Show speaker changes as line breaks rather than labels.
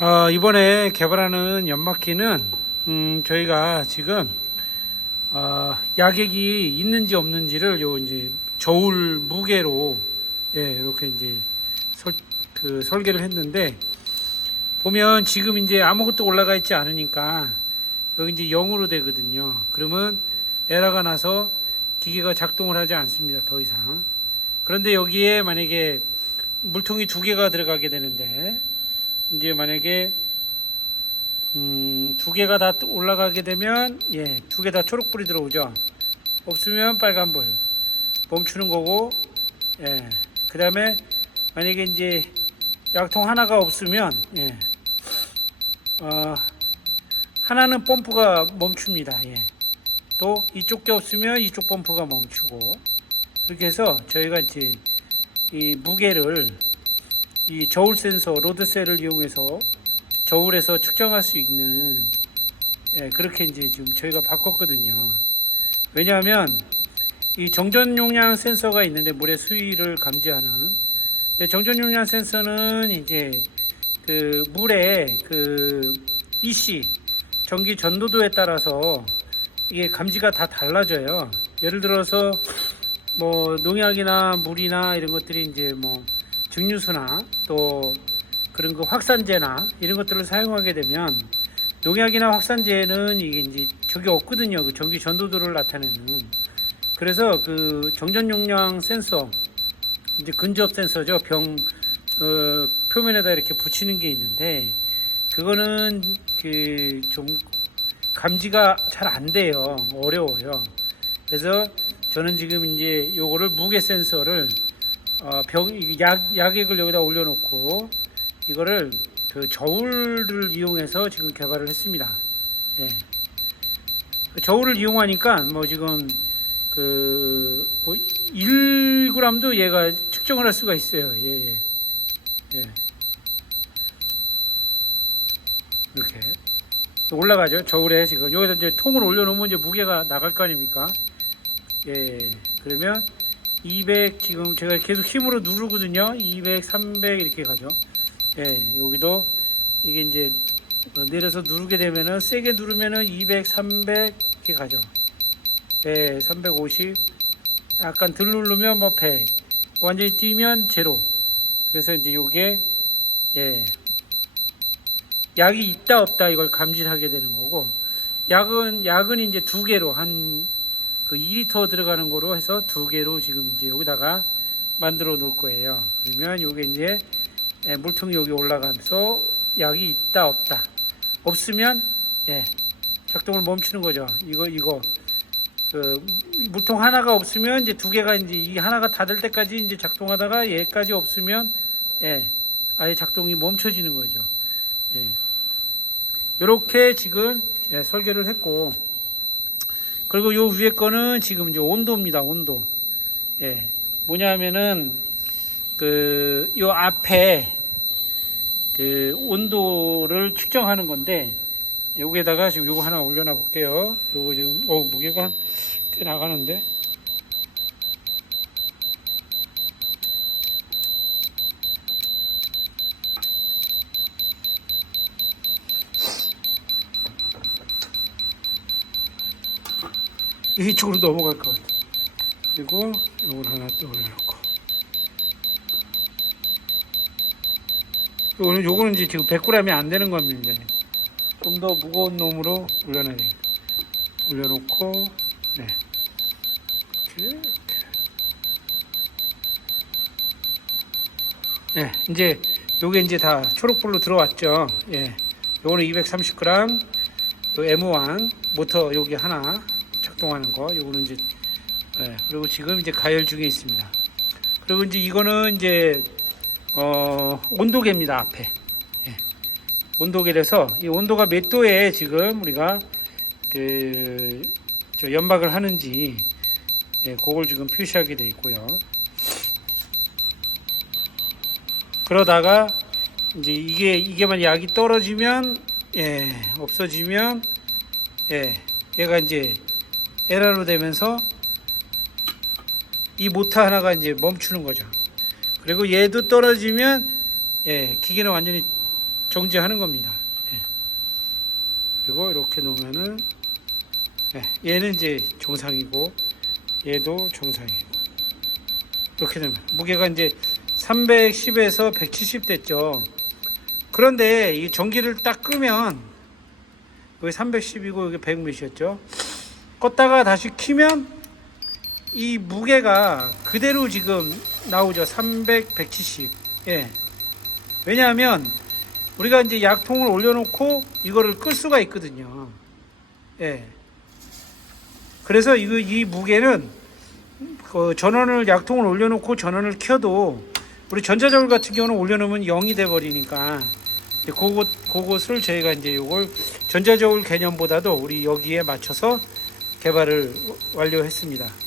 어, 이번에 개발하는 연마키는 음, 저희가 지금 어, 야객이 있는지 없는지를 요 이제 저울 무게로 예, 이렇게 이제 설, 그 설계를 했는데 보면 지금 이제 아무것도 올라가 있지 않으니까 여기 이제 0으로 되거든요. 그러면 에러가 나서 기계가 작동을 하지 않습니다. 더 이상. 그런데 여기에 만약에 물통이 두 개가 들어가게 되는데 이제 만약에 음, 두 개가 다 올라가게 되면 예, 두 개 다 초록불이 들어오죠. 없으면 빨간불 멈추는 거고 예. 그 다음에 만약에 이제 약통 하나가 없으면 예. 어, 하나는 펌프가 멈춥니다. 예. 또 이쪽 게 없으면 이쪽 펌프가 멈추고 그렇게 해서 저희가 이제 이 무게를 이 저울 센서 로드셀을 이용해서 저울에서 측정할 수 있는 예, 그렇게 이제 지금 저희가 바꿨거든요. 왜냐하면 이 정전 용량 센서가 있는데 물의 수위를 감지하는 정전 용량 센서는 이제 그 물의 그 EC 전기 전도도에 따라서 이게 감지가 다 달라져요. 예를 들어서 뭐 농약이나 물이나 이런 것들이 이제 뭐 증류수나 또 그런 그 확산제나 이런 것들을 사용하게 되면 농약이나 확산제는 이게 이제 저게 없거든요. 그 전기 전도도를 나타내는. 그래서 그 정전 용량 센서 이제 근접 센서죠. 병 어, 표면에다 이렇게 붙이는 게 있는데 그거는 그 좀 감지가 잘 안 돼요. 어려워요. 그래서 저는 지금 이제 요거를 무게 센서를 어, 병, 약, 약액을 여기다 올려놓고 이거를 그 저울을 이용해서 지금 개발을 했습니다. 예. 그 저울을 이용하니까 뭐 지금 그, 뭐 1g도 얘가 측정을 할 수가 있어요. 예, 예. 예. 이렇게. 올라가죠. 저울에 지금. 여기다 이제 통을 올려놓으면 이제 무게가 나갈 거 아닙니까? 예. 그러면 200 지금 제가 계속 힘으로 누르거든요. 200, 300 이렇게 가죠. 예. 여기도 이게 이제 내려서 누르게 되면은 세게 누르면은 200, 300 이렇게 가죠. 예. 350 약간 덜 누르면 뭐 100. 완전히 뛰면 제로. 그래서 이제 요게 예. 약이 있다 없다 이걸 감지하게 되는 거고 약은 약은 이제 두 개로 한 그 2리터 들어가는 거로 해서 두 개로 지금 이제 여기다가 만들어 놓을 거예요. 그러면 요게 이제 예, 물통이 여기 올라가면서 약이 있다 없다 없으면 예 작동을 멈추는 거죠. 이거 이거 그 물통 하나가 없으면 이제 두 개가 이제 이 하나가 닫을 때까지 이제 작동하다가 얘까지 없으면 예 아예 작동이 멈춰지는 거죠. 예. 이렇게 지금 예, 설계를 했고 그리고 요 위에 거는 지금 이제 온도입니다 온도. 예. 뭐냐면은 그 요 앞에 그 온도를 측정하는 건데 여기에다가 지금 요거 하나 올려놔 볼게요. 요거 지금 어 무게가 꽤 나가는데 이쪽으로 넘어갈 것 같아. 그리고 이걸 하나 또 올려놓고. 요거는, 요거는 이제 지금 100g이 안 되는 겁니다. 좀 더 무거운 놈으로 올려놔야 됩니다. 올려놓고, 네. 이렇게. 네, 이제, 요게 이제 다 초록불로 들어왔죠. 예. 요거는 230g, 요 M1 모터 여기 하나 작동하는 거 요거는 이제 예, 그리고 지금 이제 가열 중에 있습니다. 그리고 이제 이거는 이제 어 온도계입니다 앞에. 예, 온도계라서 이 온도가 몇 도에 지금 우리가 그저 연박을 하는지 예, 그걸 지금 표시하게 되어 있고요. 그러다가 이제 이게 이게만 약이 떨어지면 예 없어지면 예 얘가 이제 에러로 되면서 이 모터 하나가 이제 멈추는 거죠. 그리고 얘도 떨어지면 예, 기계는 완전히 정지하는 겁니다. 예. 그리고 이렇게 놓으면은 예, 얘는 이제 정상이고 얘도 정상이고 이렇게 되면 무게가 이제 310에서 170 됐죠. 그런데 이 전기를 딱 끄면 여기 310이고 여기 100 몇이었죠. 껐다가 다시 키면 이 무게가 그대로 지금 나오죠. 300, 170. 예. 왜냐하면 우리가 이제 약통을 올려놓고 이거를 끌 수가 있거든요. 예. 그래서 이, 이 무게는 그 전원을 약통을 올려놓고 전원을 켜도 우리 전자저울 같은 경우는 올려놓으면 0이 돼 버리니까 이제 그것 그것을 저희가 이제 이걸 전자저울 개념보다도 우리 여기에 맞춰서 개발을 완료했습니다.